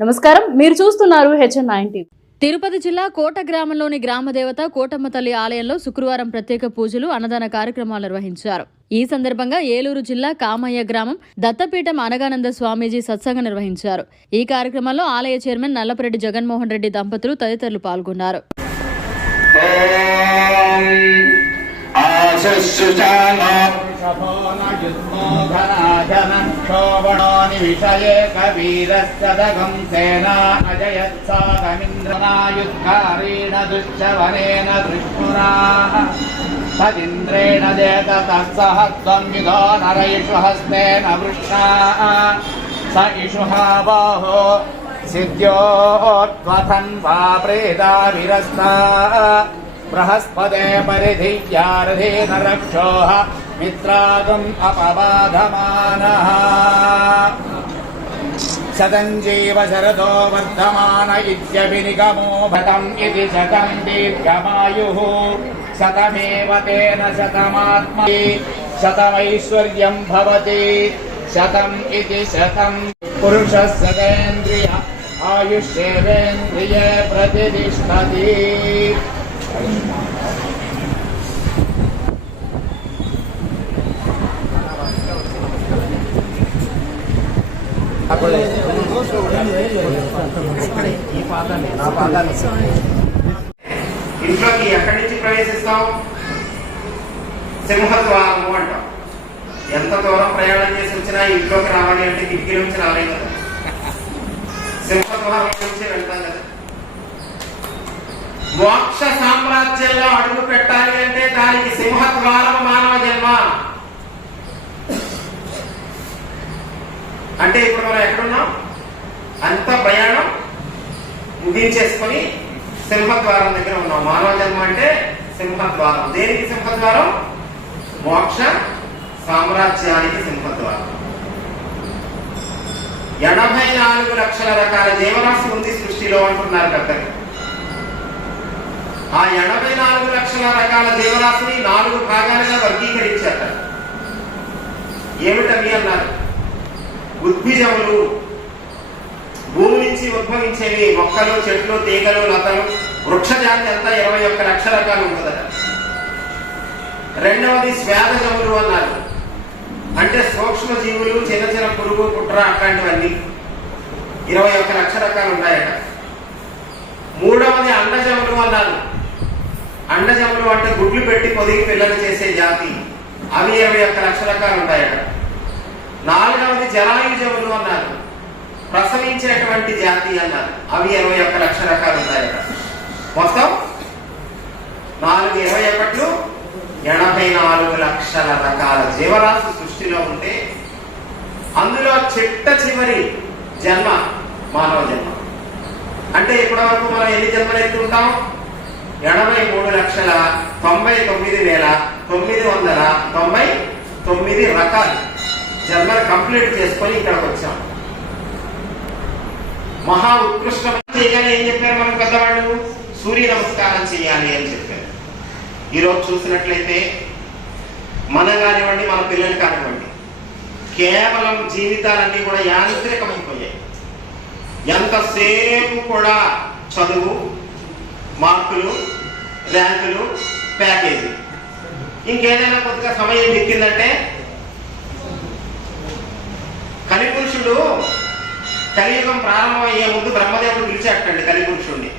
నమస్కారం, మీరు చూస్తున్నారు HN9 టీవీ. తిరుపతి జిల్లా కోట గ్రామంలోని గ్రామదేవత కోటమ్మ తల్లి ఆలయంలో శుక్రవారం ప్రత్యేక పూజలు అన్నదాన కార్యక్రమాలు నిర్వహించారు. ఈ సందర్భంగా ఏలూరు జిల్లా కామయ్య గ్రామం దత్తపీఠం అనగానంద స్వామీజీ సత్సంగం నిర్వహించారు. ఈ కార్యక్రమంలో ఆలయ చైర్మన్ నల్లపరెడ్డి జగన్మోహన్ రెడ్డి దంపతులు తదితరులు పాల్గొన్నారు. విషయే కవీరస్యదగం సేనాజయత్సాగమింద్రనాయుద్ధారేణ దుశ్చవనేన దృష్టురా తదింద్రేణ దేతతఃసహ త్వం విదో నరైషు హస్తేన వృష్ణా స ఇషుః బాహో సిద్ధ్యోత్వథన్ వా ప్రేదా విరస్తా బృహస్పదే పరిధియ్యార్ధేన రక్షోః మిత్రాగం అపబాధమానః శతం జీవ శరదో వర్ధమాన ఇత్యభినిగమో భటం ఇతి శతం దీర్ఘమాయుః శతమేవ తేన శతమాత్మై శతమైశ్వర్యం భవతి శతం ఇతి శతం పురుషः శతేంద్రియ ఆయుష్యేవేంద్రియే ప్రతిష్టతి. ఇంట్లోకి ఎక్కడి నుంచి ప్రవేశిస్తాం? సింహద్వారము అంటాం. ఎంత దూరం ప్రయాణం చేసి వచ్చినా ఇంట్లోకి రావాలి అంటే కిటికీ నుంచి రాలేదు కదా, సింహద్వారం నుంచి వెళ్తాం కదా. మోక్ష సామ్రాజ్యంలో అడుగు పెట్టాలి అంటే దానికి సింహద్వారం మానవ జన్మ. అంటే ఇప్పుడు మనం ఎక్కడున్నాం? అంత ప్రయాణం ముగించేసుకొని సింహద్వారం దగ్గర ఉన్నాం. మానవ జన్మ అంటే సింహద్వారం. దేనికి సింహద్వారం? మోక్ష సామ్రాజ్యానికి సింహద్వారం. 84 లక్షల రకాల జీవరాశి ఉంది సృష్టిలో అంటున్నారు పెద్దలు. ఆ 84 లక్షల రకాల జీవరాశిని 4 భాగాలుగా వర్గీకరించారు. ఏమిటవి అన్నారు? ఉద్భిజములు, భూమి నుంచి ఉద్భవించేవి, మొక్కలు, చెట్లు, తీగలు, లతలు, వృక్ష జాతి అంతా 21 లక్షల రకాలు ఉంటుందట. రెండవది శ్వేతజములు అన్నారు. అంటే సూక్ష్మ జీవులు, చిన్న చిన్న పురుగు, పుట్ర అట్లాంటివన్నీ 21 లక్ష రకాలు ఉంటాయట. మూడవది అండజములు అన్నారు. అండజములు అంటే గుడ్లు పెట్టి పొదిగి పిల్లలు చేసే జాతి, అవి 21 లక్ష రకాలు ఉంటాయట. నాలుగవది జలాయుజములు అన్నారు. ప్రసవించేటువంటి జాతి అన్నారు. అవి 21 లక్ష రకాలు ఉంటాయట. మొత్తం 4 21 84 లక్షల రకాల జీవరాశి సృష్టిలో ఉంటే అందులో చిట్ట చివరి జన్మ మానవ జన్మ. అంటే ఇప్పటి వరకు మనం ఎన్ని జన్మలు ఎత్తుంటాం? 83,99,999 రకాలు జన్మలు కంప్లీట్ చేసుకొని ఇక్కడికి వచ్చాం. మహా ఉత్కృష్టం చేయగానే ఏం చెప్పారు మన పెద్దవాళ్ళు? సూర్య నమస్కారం చేయాలి అని చెప్పారు. ఈరోజు చూసినట్లయితే మనం కానివ్వండి, మన పిల్లలు కానివ్వండి, కేవలం జీవితాలన్నీ కూడా యాంత్రికమైపోయాయి. ఎంతసేపు కూడా చదువు, మార్కులు, ర్యాంకులు, ప్యాకేజీ. ఇంకేదైనా కొద్దిగా సమయం దిక్కిందంటే కలిపురుషుడు కలియుగం ప్రారంభమయ్యే ముందు బ్రహ్మదేవుడు పిలిచేటండి కలిపురుషుడిని.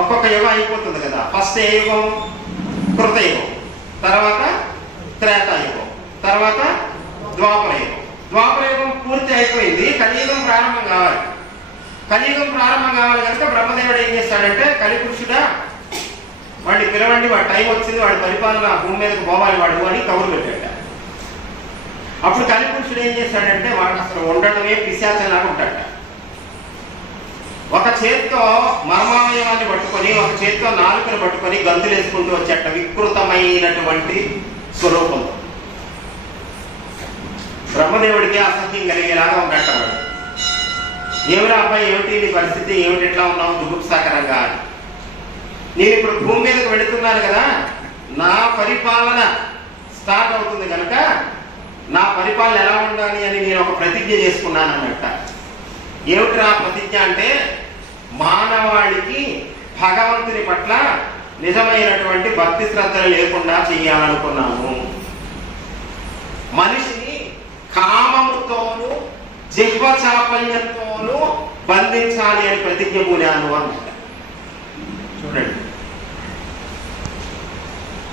ఒక్కొక్క యుగం అయిపోతుంది కదా. ఫస్ట్ ఏ యుగం? కృతయుగం, తర్వాత త్రేతాయుగం, తర్వాత ద్వాపర యుగం. ద్వాపర యుగం పూర్తి అయిపోయింది, కలియుగం ప్రారంభం కావాలి. కలియుగం ప్రారంభం కావాలి కనుక బ్రహ్మదేవుడు ఏం చేస్తాడంటే, కలిపురుషుడా వాడిని పిలవండి, వాడి టైం వచ్చింది, వాడి పరిపాలన భూమి మీదకి పోవాలి వాడు అని కబురు పెట్టాడు. అప్పుడు కలిపురుషుడు ఏం చేశాడంటే, వాడు అసలు ఉండడమే పిశాచంలాగా ఉంటాడు. ఒక చేత్తో మర్మావయవాన్ని పట్టుకొని, ఒక చేత్తో నాలుకను పట్టుకొని గంతులు వేసుకుంటూ వచ్చేట వికృతమైనటువంటి స్వరూపంతో. బ్రహ్మదేవుడికి అసహ్యం కలిగేలాగా ఉండట. వాడు ఏమిరా అబ్బాయి, ఏమిటి నీ పరిస్థితి, ఏమిటి ఎట్లా ఉన్నావు దుగుప్సాకరంగా అని. నేను ఇప్పుడు భూమి మీదకి వెళుతున్నాను కదా, నా పరిపాలన స్టార్ట్ అవుతుంది కనుక నా పరిపాలన ఎలా ఉండాలి అని నేను ఒక ప్రతిజ్ఞ చేసుకున్నాను అన్నట్ట. ఏమిట్రా ప్రతిజ్ఞ అంటే, మానవాళికి భగవంతుని పట్ల నిజమైనటువంటి భక్తి శ్రద్ధలు లేకుండా చేయాలనుకున్నాను. మనిషిని కామముతోనూ జిహ్వ చాపల్యంతోనూ బంధించాలి అని ప్రతిజ్ఞ పూనాను అన్నమాట. చూడండి,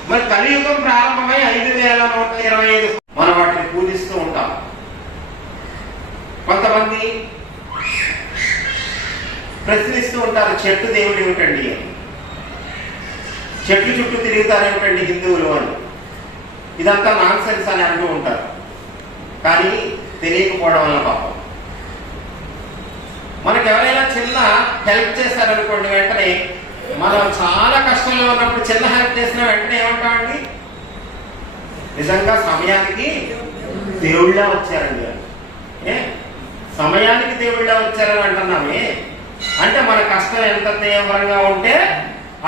మరి కలియుగం ప్రారంభమై 5125 మనం వాటిని పూజిస్తూ ఉంటాం. కొంతమంది ప్రశ్నిస్తూ ఉంటారు, చెట్టు దేవుడు ఏమిటండి, చెట్లు చుట్టూ తిరుగుతారేమిటండి హిందువులు అని. ఇదంతా నాన్ సెన్స్ అని అంటూ ఉంటారు. కానీ తెలియకపోవడం వల్ల పాపం. మనకు ఎవరైనా చిన్న హెల్ప్ చేశారనుకోండి, వెంటనే మనం చాలా కష్టంలో ఉన్నప్పుడు చిన్న హెల్ప్ చేసిన వెంటనే ఏమంటామండి, నిజంగా సమయానికి దేవుళ్ళ వచ్చారండి. సమయానికి దేవుళ్ళ వచ్చారని అంటున్నామే అంటే మన కష్టం ఎంత తీవ్రంగా ఉంటే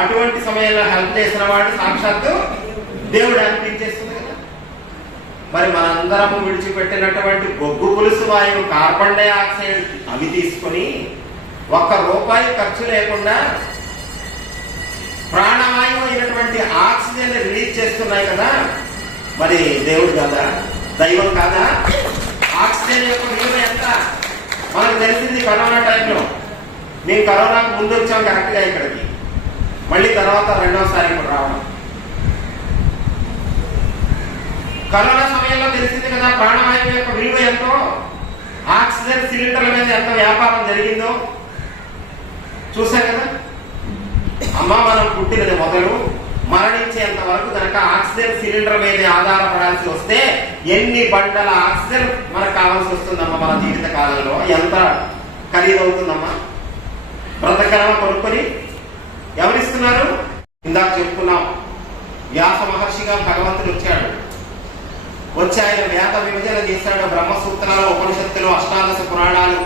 అటువంటి సమయంలో హెల్ప్ చేసిన వాడు సాక్షాత్తు దేవుడు అనిపించేస్తుంది కదా. మరి మనందరము విడిచిపెట్టినటువంటి బొగ్గు పులుసు వాయువు, కార్బన్ డైఆక్సైడ్ అవి తీసుకొని ₹1 ఖర్చు లేకుండా ప్రాణవాయువు అయినటువంటి ఆక్సిజన్ రిలీజ్ చేస్తున్నాయి కదా. మరి దేవుడు కాదా, దైవం కాదా? ఆక్సిజన్ యొక్క విలువ ఎంత మనకు తెలిసింది కరోనా టైంలో. మేము కరోనాకు ముందు వచ్చాం కరెక్ట్గా ఇక్కడికి, మళ్ళీ తర్వాత రెండోసారి ఇప్పుడు రావడం. కరోనా సమయంలో తెలిసింది కదా ప్రాణవాయువు యొక్క విలువ ఎంతో, ఆక్సిజన్ సిలిండర్ల మీద ఎంత వ్యాపారం జరిగిందో చూసాం కదా. అమ్మ మనం పుట్టినది మొదలు మరణించేంత వరకు కనుక ఆక్సిజన్ సిలిండర్ మీద ఆధారపడాల్సి వస్తే ఎన్ని బండల ఆక్సిజన్ మనకు కావాల్సి వస్తుందమ్మా మన జీవిత కాలంలో? ఎంత ఖరీదవుతుందమ్మా? బ్రతకరమ కొనుక్కొని ఎవరిస్తున్నారు? ఇందాక చెప్పుకున్నాం, వ్యాస మహర్షిగా భగవంతుడు వచ్చాడు. వచ్చి ఆయన వేద విభజన చేశాడు. బ్రహ్మసూత్రాలు, ఉపనిషత్తులు, అష్టాదశ పురాణాలు,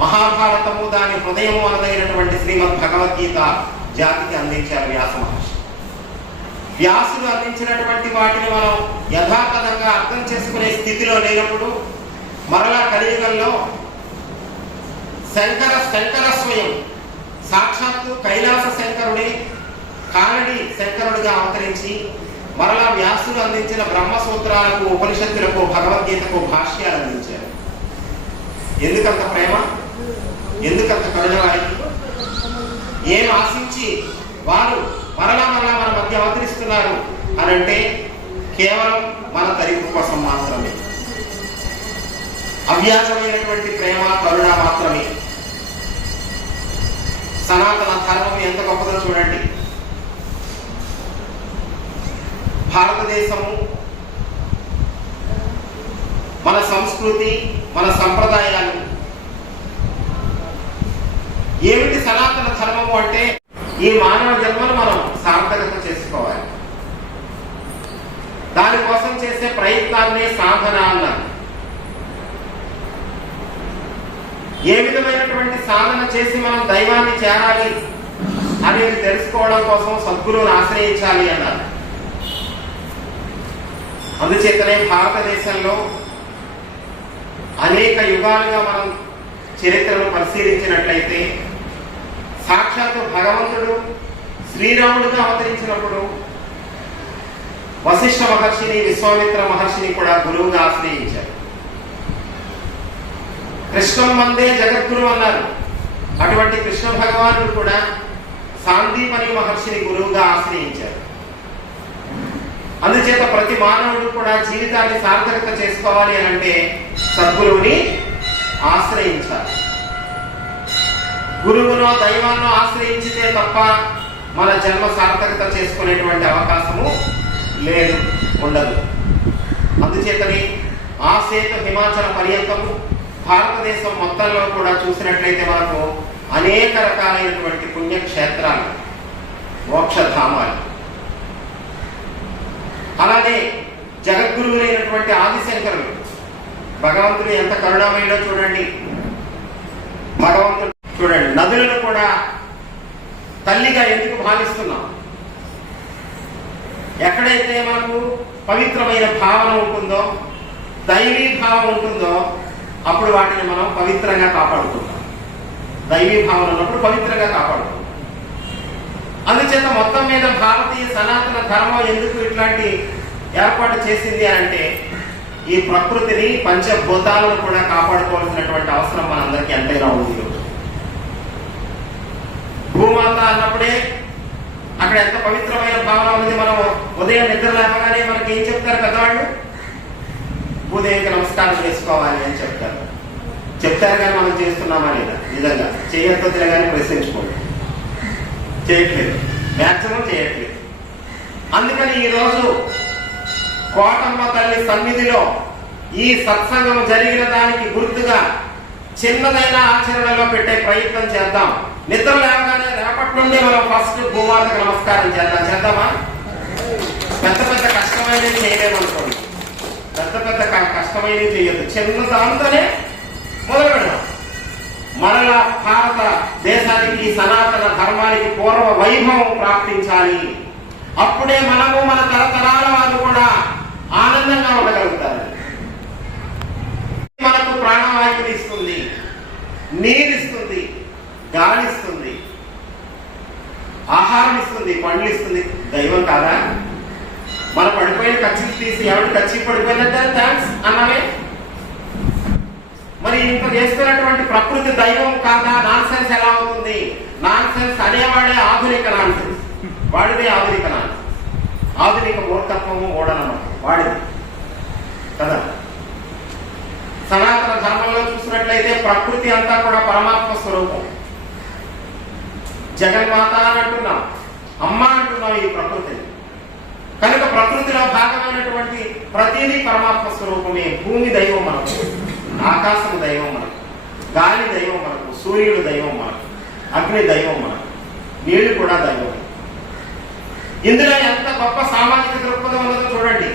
మహాభారతము, దాని హృదయము అనదైనటువంటి శ్రీమద్ భగవద్గీత జాతికి అందించారు వ్యాస మహర్షి. వ్యాసులు అందించినటువంటి వాటిని మనం యథాతథంగా అర్థం చేసుకునే స్థితిలో లేనప్పుడు మరలా కలియుగంలో శంకర స్వయం సాక్షాత్తు కైలాస శంకరుడే కారడి శంకరుడిగా అవతరించి మరలా వ్యాసులు అందించిన బ్రహ్మసూత్రాలకు, ఉపనిషత్తులకు, భగవద్గీతకు భాష్యాలు అందించారు. ఎందుకంత ప్రేమ, ఎందుకంత కరుణ వారికి? ఏం ఆశించి వారు మరలా మన మధ్య అవతరిస్తున్నారు అనంటే కేవలం మన తరింపు కోసం మాత్రమే. అవ్యాజమైనటువంటి ప్రేమ, కరుణ మాత్రమే. సనాతన ధర్మం ఎంత గొప్పదో చూడండి. భారతదేశము, మన సంస్కృతి, మన సంప్రదాయాలు ఏమిటి? సనాతన ధర్మము అంటే ఈ మానవ జన్మను మనం సార్థకత చేసుకోవాలి. దానికోసం చేసే ప్రయత్నాన్నే సాధన అన్నారు. ఏ విధమైనటువంటి సాధన చేసి మనం దైవాన్ని చేరాలి అనేది తెలుసుకోవడం కోసం సద్గురువుని ఆశ్రయించాలి అన్నారు. అందుచేతనే భారతదేశంలో అనేక యుగాలుగా మనం చరిత్రను పరిశీలించినట్లయితే సాక్షాత్తు భగవంతుడు శ్రీరాముడిగా అవతరించినప్పుడు వశిష్ఠ మహర్షిని, విశ్వామిత్ర మహర్షిని కూడా గురువుగా ఆశ్రయించారు. కృష్ణం వందే జగద్గురు అన్నారు. అటువంటి కృష్ణ భగవానుడు కూడా సాందీపని మహర్షిని గురువుగా ఆశ్రయించారు. అందుచేత ప్రతి మానవుడు కూడా జీవితాన్ని సార్థకత చేసుకోవాలి అని అంటే సద్గురువుని ఆశ్రయించాలి. గురువునో దైవాన్నో ఆశ్రయించితే తప్ప మన జన్మ సార్థకత చేసుకునేటువంటి అవకాశము లేదు, ఉండదు. అందుచేతని ఆసేతు హిమాచల పర్యంతము భారతదేశం మొత్తంలో కూడా చూసినట్లయితే మనకు అనేక రకాలైనటువంటి పుణ్యక్షేత్రాలు, మోక్షధామాలు. అలాగే జగద్గురువులైనటువంటి ఆదిశంకరులు, భగవంతుడు ఎంత కరుణామయుడో చూడండి. భగవంతుడు చూడండి, నదులను కూడా తల్లిగా ఎందుకు భావిస్తున్నాం? ఎక్కడైతే మనకు పవిత్రమైన భావన ఉంటుందో, దైవీ భావం ఉంటుందో, అప్పుడు వాటిని మనం పవిత్రంగా కాపాడుకుంటాం. దైవీ భావన ఉన్నప్పుడు పవిత్రంగా కాపాడుతుంది. అందుచేత మొత్తం మీద భారతీయ సనాతన ధర్మం ఎందుకు ఇట్లాంటి ఏర్పాటు చేసింది అంటే ఈ ప్రకృతిని పంచభూతాలను కూడా కాపాడుకోవాల్సినటువంటి అవసరం మనందరికీ ఎంతైనా ఉంది. భూమాత అన్నప్పుడే అక్కడ ఎంత పవిత్రమైన భావన ఉంది. మనం ఉదయం నిద్ర లేవగానే మనకి ఏం చెప్తారు పెద్దవాళ్ళు? భూదేవికి నమస్కారం చేసుకోవాలి అని చెప్తారు కానీ మనం చేస్తున్నామా లేదా? నిజంగా చేయతో తినగానే ప్రశ్నించుకోండి. చేయట్లేదు, మ్యాక్సిమం చేయట్లేదు. అందుకని ఈరోజు కోటమ్మ తల్లి సన్నిధిలో ఈ సత్సంగం జరిగిన దానికి గుర్తుగా చిన్నదైన ఆచరణలో పెట్టే ప్రయత్నం చేద్దాం. నిద్ర లేవగానే రేపటి నుండి మనం ఫస్ట్ భూమాతకు నమస్కారం చేద్దామా? పెద్ద పెద్ద కష్టమైనవి చేయలేమనుకోండి, పెద్ద కష్టమైనవి చేయొద్దు, చిన్న దాంతోనే మొదలు పెడదాం. మరలా భారత దేశానికి సనాతన ధర్మానికి పూర్వ వైభవం ప్రాప్తించాలి. అప్పుడే మనము మన తరతరాల వాళ్ళు కూడా ఆనందంగా ఉండగలుగుతారు. మనకు ప్రాణవాయువుని ఇస్తుంది, నీరిస్తుంది, గాలి ఇస్తుంది, ఆహారం ఇస్తుంది, పండ్లు ఇస్తుంది. దైవం కాదా? మన పడిపోయిన కచ్చిని తీసి ఎవరి కచ్చి పడిపోయినట్టే థ్యాంక్స్ అన్నామే. మరి ఇంత చేస్తున్నటువంటి ప్రకృతి దైవం కాదా? నాన్ సెన్స్ ఎలా అవుతుంది? నాన్ సెన్స్ అనేవాడే ఆధునిక నాన్ సెన్స్, వాడిదే ఆధునిక నాన్ సెన్స్, ఆధునిక మూర్ఖత్వము మూఢనమ్మకం వాడిది కదా. సనాతన ధర్మంలో చూసినట్లయితే ప్రకృతి అంతా కూడా పరమాత్మ స్వరూపం. జగన్మాత అని అంటున్నాం, అమ్మ అంటున్నాం ఈ ప్రకృతిని. కనుక ప్రకృతిలో భాగమైనటువంటి ప్రతిదీ పరమాత్మ స్వరూపమే. భూమి దైవం మనకు, ఆకాశం దైవం మనకు, గాలి దైవం మనకు, సూర్యుడు దైవం మనకు, అగ్ని దైవం మనకు, నీళ్లు కూడా దైవం. ఇందులో ఎంత గొప్ప సామాజిక దృక్పథం ఉన్నదో చూడండి.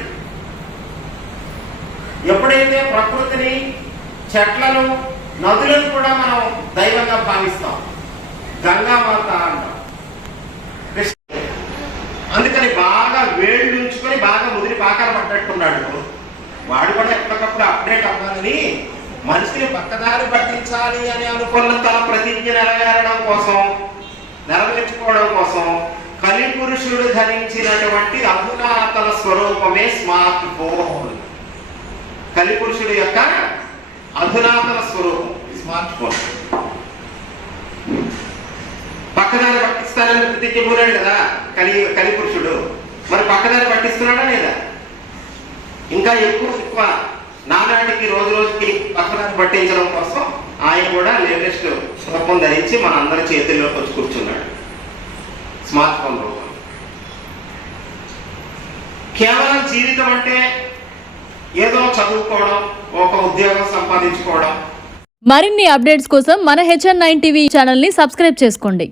ఎప్పుడైతే ప్రకృతిని, చెట్లను, నదులను కూడా మనం దైవంగా భావిస్తాం, గంగామాత అంటాం. అందుకని బాగా వేళ్ళు ఉంచుకొని బాగా ముదిరి పాకాలు పట్టట్టున్నాడు. వాడు కూడా ఎప్పటికప్పుడు అప్డేట్ అవ్వాలని, మనిషిని పక్కదారి పట్టించాలి అని అనుకున్న తన ప్రతిజ్ఞ నెరవేర్చుకోవడం కోసం కలిపురుషుడు ధరించినటువంటి అధునాతన స్వరూపమే స్మార్ట్ ఫోన్. కలిపురుషుడు యొక్క అధునాతన స్వరూపం స్మార్ట్ ఫోన్. పక్కదారి పట్టిస్తానని ప్రతిజ్ఞ పూరాడు కదా కలిపురుషుడు. మరి పక్కదారి పట్టిస్తున్నాడా లేదా? ఇంకా ఎక్కువ నానాటికి రోజు రోజుకి పక్కదారి పట్టించడం కోసం ఆయన కూడా లేటెస్ట్ రూపం ధరించి మన అందరి చేతుల్లోకి వచ్చి కూర్చున్నాడు, స్మార్ట్ ఫోన్ రూపం. కేవలం జీవితం అంటే ఏదో చదువుకోవడం, ఒక ఉద్యోగం సంపాదించుకోవడం. మరిన్ని అప్డేట్స్ కోసం మన HN9 టీవీ ఛానల్ ని సబ్స్క్రైబ్ చేసుకోండి.